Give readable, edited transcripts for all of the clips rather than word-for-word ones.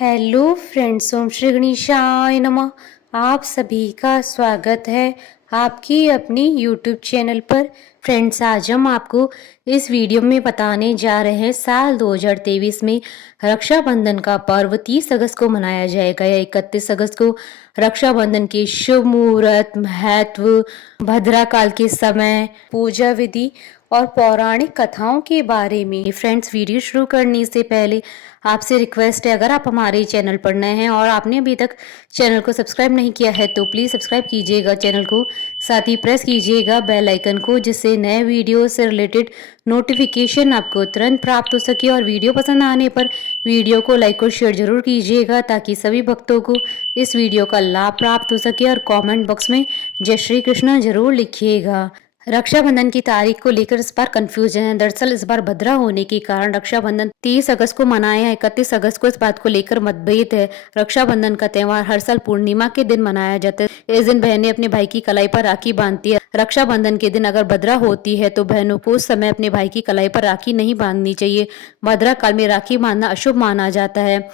Hello friends, ओम श्री गणेशाय नमः। आप सभी का स्वागत है आपकी अपनी यूट्यूब चैनल पर। फ्रेंड्स, आज हम आपको इस वीडियो में बताने जा रहे हैं साल 2023 में रक्षाबंधन का पर्व 30 अगस्त को मनाया जाएगा या 31 अगस्त को। रक्षाबंधन के शुभ मुहूर्त, महत्व, भद्रा काल के समय, पूजा विधि और पौराणिक कथाओं के बारे में। फ्रेंड्स, वीडियो शुरू करने से पहले आपसे रिक्वेस्ट है, अगर आप हमारे चैनल पर नए हैं और आपने अभी तक चैनल को सब्सक्राइब नहीं किया है तो प्लीज़ सब्सक्राइब कीजिएगा चैनल को, साथ ही प्रेस कीजिएगा बेल आइकन को, जिससे नए वीडियो से रिलेटेड नोटिफिकेशन आपको तुरंत प्राप्त हो सके। और वीडियो पसंद आने पर वीडियो को लाइक और शेयर जरूर कीजिएगा ताकि सभी भक्तों को इस वीडियो का लाभ प्राप्त हो सके। और कमेंट बॉक्स में जय श्री कृष्ण जरूर लिखिएगा। रक्षाबंधन की तारीख को लेकर इस बार कंफ्यूजन है। दरअसल इस बार भद्रा होने के कारण रक्षाबंधन 30 अगस्त को मनाया है, 31 अगस्त को। इस बात को लेकर मतभेद है। रक्षाबंधन का त्योहार हर साल पूर्णिमा के दिन मनाया जाता है। इस दिन बहनें अपने भाई की कलाई पर राखी बांधती है। रक्षाबंधन के दिन अगर भद्रा होती है तो बहनों को उस समय अपने भाई की कलाई पर राखी नहीं बांधनी चाहिए। भद्रा काल में राखी बांधना अशुभ माना जाता है,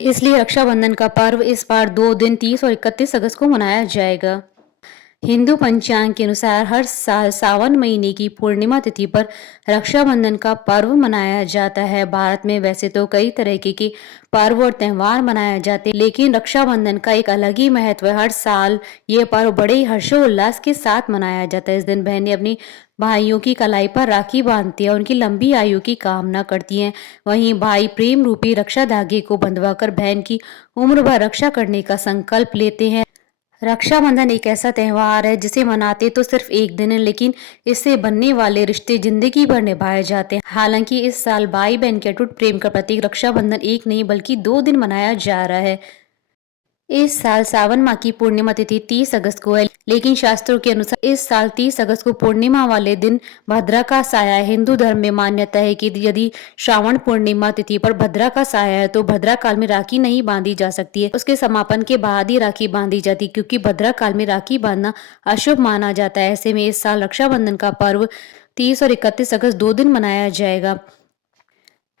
इसलिए रक्षाबंधन का पर्व इस बार 2 दिन 30 और 31 अगस्त को मनाया जाएगा। हिंदू पंचांग के अनुसार हर साल सावन महीने की पूर्णिमा तिथि पर रक्षाबंधन का पर्व मनाया जाता है। भारत में वैसे तो कई तरह के पर्व और त्यौहार मनाए जाते हैं, लेकिन रक्षाबंधन का एक अलग ही महत्व है। हर साल ये पर्व बड़े ही हर्षोल्लास के साथ मनाया जाता है। इस दिन बहनें अपनी भाइयों की कलाई पर राखी बांधती है, उनकी लंबी आयु की कामना करती हैं। वहीं भाई प्रेम रूपी रक्षा धागे को बंधवाकर बहन की उम्र भर रक्षा करने का संकल्प लेते हैं। रक्षाबंधन एक ऐसा त्योहार है जिसे मनाते तो सिर्फ एक दिन है, लेकिन इससे बनने वाले रिश्ते जिंदगी भर निभाए जाते हैं। हालांकि इस साल भाई बहन के अटूट प्रेम का प्रतीक रक्षाबंधन एक नहीं बल्कि 2 दिन मनाया जा रहा है। इस साल सावन माह की पूर्णिमा तिथि 30 अगस्त को है, लेकिन शास्त्रों के अनुसार इस साल 30 अगस्त को पूर्णिमा वाले दिन भद्रा का साया है। हिंदू धर्म में मान्यता है कि यदि श्रावण पूर्णिमा तिथि पर भद्रा का साया है तो भद्रा काल में राखी नहीं बांधी जा सकती है। उसके समापन के बाद ही राखी बांधी जाती है, क्योंकि भद्रा काल में राखी बांधना अशुभ माना जाता है। ऐसे में इस साल रक्षाबंधन का पर्व 30 और 31 अगस्त 2 दिन मनाया जाएगा।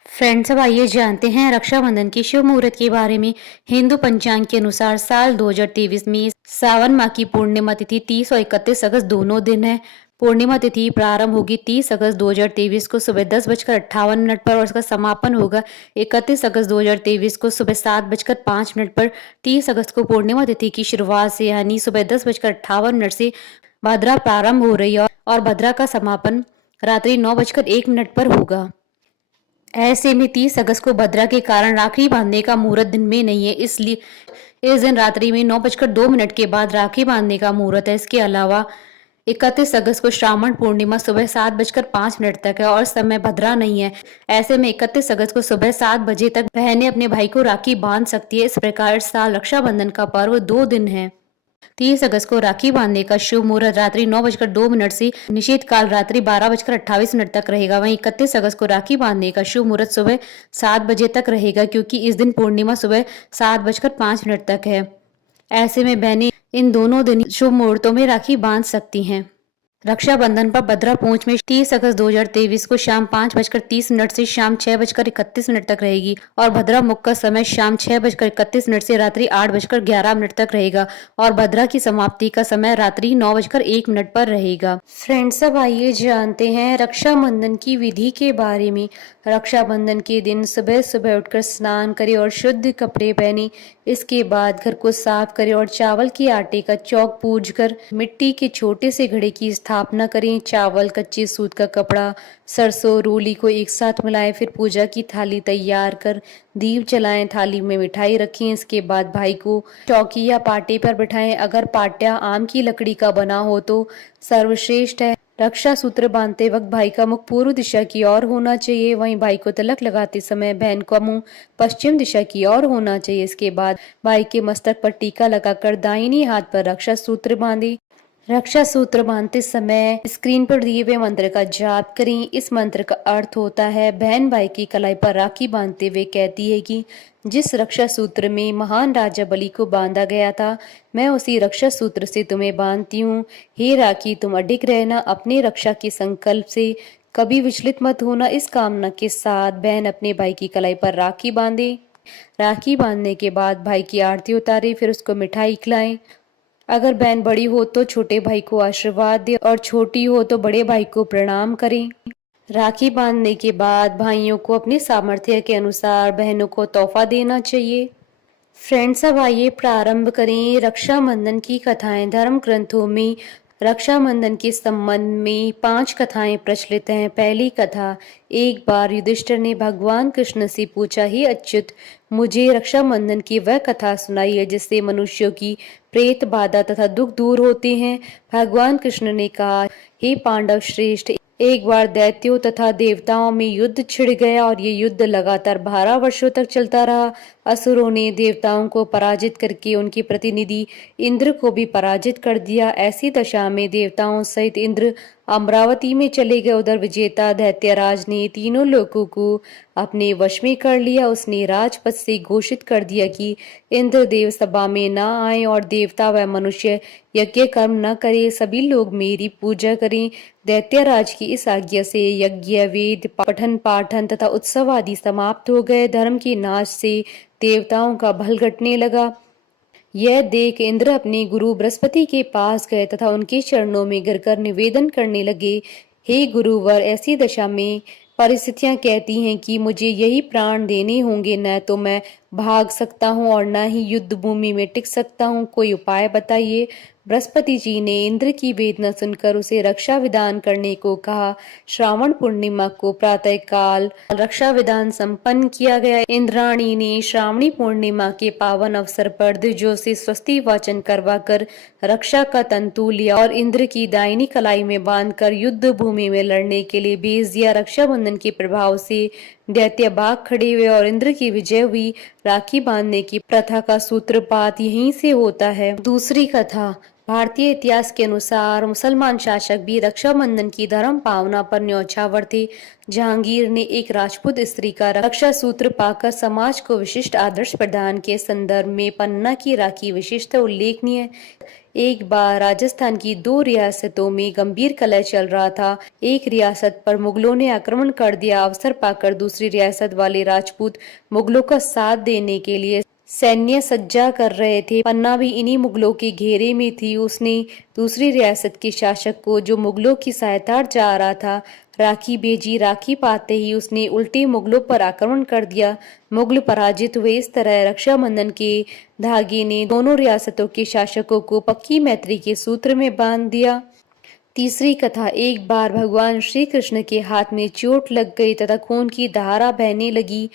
फ्रेंड्स, अब आइए जानते हैं रक्षाबंधन के शुभ मुहूर्त के बारे में। हिंदू पंचांग के अनुसार साल 2023 में सावन माह की पूर्णिमा तिथि 30 और 31 अगस्त दोनों दिन है। पूर्णिमा तिथि प्रारंभ होगी 30 अगस्त 2023 को सुबह 10:58 पर और उसका समापन होगा 31 अगस्त 2023 को सुबह 7:05 पर। 30 अगस्त को पूर्णिमा तिथि की शुरुआत से यानी सुबह 10:58 से भद्रा प्रारंभ हो रही है और भद्रा का समापन रात्रि 9:01 पर होगा। ऐसे में 30 अगस्त को भद्रा के कारण राखी बांधने का मुहूर्त दिन में नहीं है, इसलिए इस दिन रात्रि में 9:02 के बाद राखी बांधने का मुहूर्त है। इसके अलावा 31 अगस्त को श्रावण पूर्णिमा सुबह 7:05 तक है और समय भद्रा नहीं है। ऐसे में 31 अगस्त को सुबह 7 बजे तक बहनें अपने भाई को राखी बांध सकती है। इस प्रकार इस साल रक्षाबंधन का पर्व 2 दिन है। 30 अगस्त को राखी बांधने का शुभ मुहूर्त रात्रि 9:02 से निषेध काल रात्रि 12:28 तक रहेगा। वहीं 31 अगस्त को राखी बांधने का शुभ मुहूर्त सुबह 7 बजे तक रहेगा, क्योंकि इस दिन पूर्णिमा सुबह 7:05 तक है। ऐसे में बहनें इन दोनों दिन शुभ मुहूर्तों में राखी बांध सकती हैं। रक्षाबंधन पर भद्रा पहुंच में 30 अगस्त 2023 को शाम 5:30 से शाम 6:31 तक रहेगी और भद्रा मुख का समय शाम 6:31 से रात्रि 8:11 तक रहेगा और भद्रा की समाप्ति का समय रात्रि 9:01 पर रहेगा। फ्रेंड्स, अब आइए जानते हैं रक्षाबंधन की विधि के बारे में। रक्षाबंधन के दिन सुबह सुबह उठकर स्नान करें और शुद्ध कपड़े पहने। इसके बाद घर को साफ करें और चावल के आटे का चौक पूज कर मिट्टी के छोटे से घड़े की स्थापना करें। चावल, कच्चे सूत का कपड़ा, सरसों, रूली को एक साथ मिलाएं। फिर पूजा की थाली तैयार कर दीप जलाएं, थाली में मिठाई रखें। इसके बाद भाई को चौकी या पाटे पर बिठाएं। अगर पाट्या आम की लकड़ी का बना हो तो सर्वश्रेष्ठ है। रक्षा सूत्र बांधते वक्त भाई का मुख पूर्व दिशा की ओर होना चाहिए। वहीं भाई को तिलक लगाते समय बहन का मुंह पश्चिम दिशा की ओर होना चाहिए। इसके बाद भाई के मस्तक पर टीका लगाकर दाहिनी हाथ पर रक्षा सूत्र बांधे। रक्षा सूत्र बांधते समय स्क्रीन पर दिए हुए मंत्र का जाप करें। इस मंत्र का अर्थ होता है, बहन भाई की कलाई पर राखी बांधते हुए कहती है कि जिस रक्षा सूत्र में महान राजा बलि को बांधा गया था, मैं उसी रक्षा सूत्र से तुम्हें बांधती हूँ। हे राखी, तुम अडिग रहना, अपने रक्षा के संकल्प से कभी विचलित मत होना। इस कामना के साथ बहन अपने भाई की कलाई पर राखी बांधे। राखी बांधने के बाद भाई की आरती उतारे, फिर उसको मिठाई खिलाएं। अगर बहन बड़ी हो तो छोटे भाई को आशीर्वाद दे और छोटी हो तो बड़े भाई को प्रणाम करें। राखी बांधने के बाद भाइयों को अपने सामर्थ्य के अनुसार बहनों को तोहफा देना चाहिए। फ्रेंड्स, अब आइए प्रारंभ करें रक्षाबंधन की कथाएं। धर्म ग्रंथों में रक्षाबंधन के संबंध में 5 कथाएं प्रचलित हैं। पहली कथा, एक बार युधिष्ठिर ने भगवान कृष्ण से पूछा, हे अच्युत, मुझे रक्षाबंधन की वह कथा सुनाई है जिससे मनुष्यों की प्रेत बाधा तथा दुख दूर होते हैं। भगवान कृष्ण ने कहा, हे पांडव श्रेष्ठ, एक बार दैत्यों तथा देवताओं में युद्ध छिड़ गया और ये युद्ध लगातार 12 वर्षों तक चलता रहा। असुरों ने देवताओं को पराजित करके उनके प्रतिनिधि इंद्र को भी पराजित कर दिया। ऐसी दशा में देवताओं सहित इंद्र अमरावती में चले गए। उधर विजेता दैत्यराज ने तीनों लोगों को अपने वश में कर लिया। उसने राजपथ से घोषित कर दिया कि इंद्रदेव सभा में न आए और देवता व मनुष्य यज्ञ कर्म न करे, सभी लोग मेरी पूजा करें। दैत्यराज की इस आज्ञा से यज्ञ, वेद पठन पाठन तथा उत्सव आदि समाप्त हो गए। धर्म के नाश से देवताओं का भल घटने लगा। यह देख इंद्र अपने गुरु बृहस्पति के पास गए तथा उनके चरणों में गिरकर निवेदन करने लगे, हे गुरुवर, ऐसी दशा में परिस्थितियां कहती हैं कि मुझे यही प्राण देने होंगे, न तो मैं भाग सकता हूँ और न ही युद्ध भूमि में टिक सकता हूँ, कोई उपाय बताइए। बृहस्पति जी ने इंद्र की वेदना सुनकर उसे रक्षा विधान करने को कहा। श्रावण पूर्णिमा को प्रातः काल रक्षा विधान संपन्न किया गया। इंद्राणी ने श्रावणी पूर्णिमा के पावन अवसर पर द्विजों से स्वस्ति वाचन करवाकर रक्षा का तंतु लिया और इंद्र की दाहिनी कलाई में बांधकर युद्ध भूमि में लड़ने के लिए भेज दिया। रक्षाबंधन के प्रभाव से दैत्य भाग खड़े हुए और इंद्र की विजय हुई। राखी बांधने की प्रथा का सूत्रपात यहीं से होता है। दूसरी कथा, भारतीय इतिहास के अनुसार मुसलमान शासक भी रक्षाबंधन की धर्म भावना पर न्यौछावर थे। जहांगीर ने एक राजपूत स्त्री का रक्षा सूत्र पाकर समाज को विशिष्ट आदर्श प्रदान के संदर्भ में पन्ना की राखी विशिष्ट उल्लेखनीय। एक बार राजस्थान की 2 रियासतों में गंभीर कलह चल रहा था। एक रियासत पर मुगलों ने आक्रमण कर दिया। अवसर पाकर दूसरी रियासत वाले राजपूत मुगलों का साथ देने के लिए सैन्य सज्जा कर रहे थे। पन्ना भी इन्हीं मुगलों के घेरे में थी। उसने दूसरी रियासत के शासक को, जो मुगलों की सहायता चाह रहा था, राखी भेजी। राखी पाते ही उसने उल्टे मुगलों पर आक्रमण कर दिया। मुगल पराजित हुए। इस तरह रक्षाबंधन के धागे ने दोनों रियासतों के शासकों को पक्की मैत्री के सूत्र में बांध दिया। तीसरी कथा, एक बार भगवान श्री कृष्ण के हाथ में चोट लग गई तथा खून की धारा बहने लगी।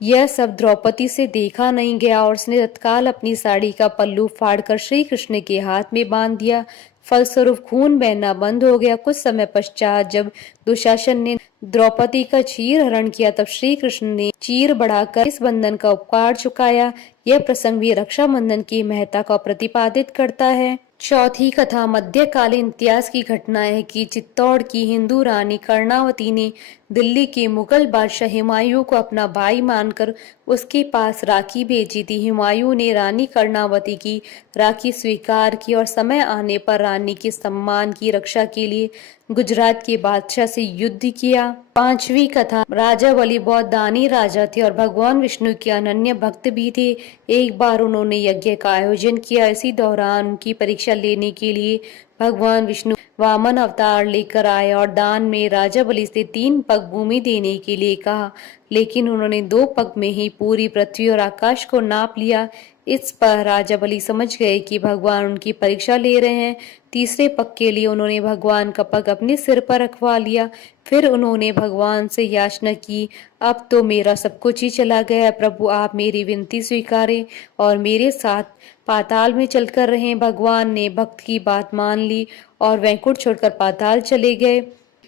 यह सब द्रौपदी से देखा नहीं गया और उसने तत्काल अपनी साड़ी का पल्लू फाड़कर श्री कृष्ण के हाथ में बांध दिया। फलस्वरूप खून बहना बंद हो गया। कुछ समय पश्चात जब दुशासन ने द्रौपदी का चीर हरण किया, तब श्री कृष्ण ने चीर बढ़ाकर इस बंधन का उपकार चुकाया। यह प्रसंग भी रक्षाबंधन की महत्ता को प्रतिपादित करता है। चौथी कथा, मध्यकालीन इतिहास की घटना है कि चित्तौड़ की हिंदू रानी कर्णावती ने दिल्ली के मुगल बादशाह हुमायूं को अपना भाई मानकर उसके पास राखी भेजी थी। हुमायूं ने रानी कर्णावती की राखी स्वीकार की और समय आने पर रानी के सम्मान की रक्षा के लिए गुजरात के बादशाह से युद्ध किया। पांचवी कथा, राजा बलि बहुत दानी राजा थे और भगवान विष्णु के अनन्य भक्त भी थे। एक बार उन्होंने यज्ञ का आयोजन किया। इसी दौरान उनकी परीक्षा लेने के लिए भगवान विष्णु वामन अवतार लेकर आए और दान में राजा बलि से 3 पग भूमि देने के लिए कहा, लेकिन उन्होंने 2 पग में ही पूरी पृथ्वी और आकाश को नाप लिया। इस पर राजा बलि समझ गए कि भगवान उनकी परीक्षा ले रहे हैं। तीसरे पग के लिए उन्होंने भगवान का पग अपने सिर पर रखवा लिया। फिर उन्होंने भगवान से याचना की, अब तो मेरा सब कुछ ही चला गया है, प्रभु आप मेरी विनती स्वीकारें और मेरे साथ पाताल में चलकर रहें। भगवान ने भक्त की बात मान ली और वैकुंठ छोड़कर पाताल चले गए।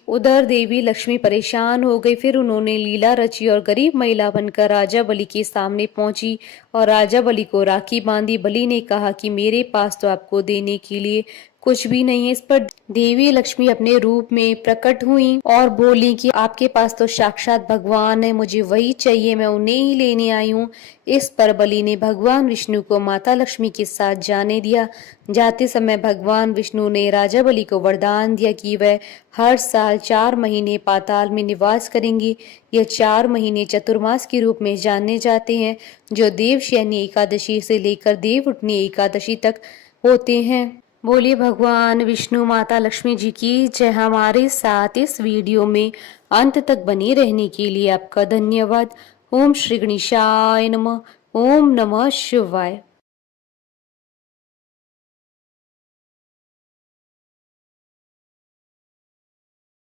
उधर देवी लक्ष्मी परेशान हो गई। फिर उन्होंने लीला रची और गरीब महिला बनकर राजा बलि के सामने पहुंची और राजा बलि को राखी बांधी। बलि ने कहा कि मेरे पास तो आपको देने के लिए कुछ भी नहीं है। इस पर देवी लक्ष्मी अपने रूप में प्रकट हुई और बोली कि आपके पास तो साक्षात भगवान है, मुझे वही चाहिए, मैं उन्हें ही लेने आई हूँ। इस पर बलि ने भगवान विष्णु को माता लक्ष्मी के साथ जाने दिया। जाते समय भगवान विष्णु ने राजा बलि को वरदान दिया कि वह हर साल 4 महीने पाताल में निवास करेंगे। यह 4 महीने चतुर्मास के रूप में जाने जाते हैं, जो देवशयनी एकादशी से लेकर देव उठनी एकादशी तक होते हैं। बोलिए भगवान विष्णु माता लक्ष्मी जी की जय। हमारे साथ इस वीडियो में अंत तक बने रहने के लिए आपका धन्यवाद। ओम श्री गणेशाय नमः। ओम नमः शिवाय।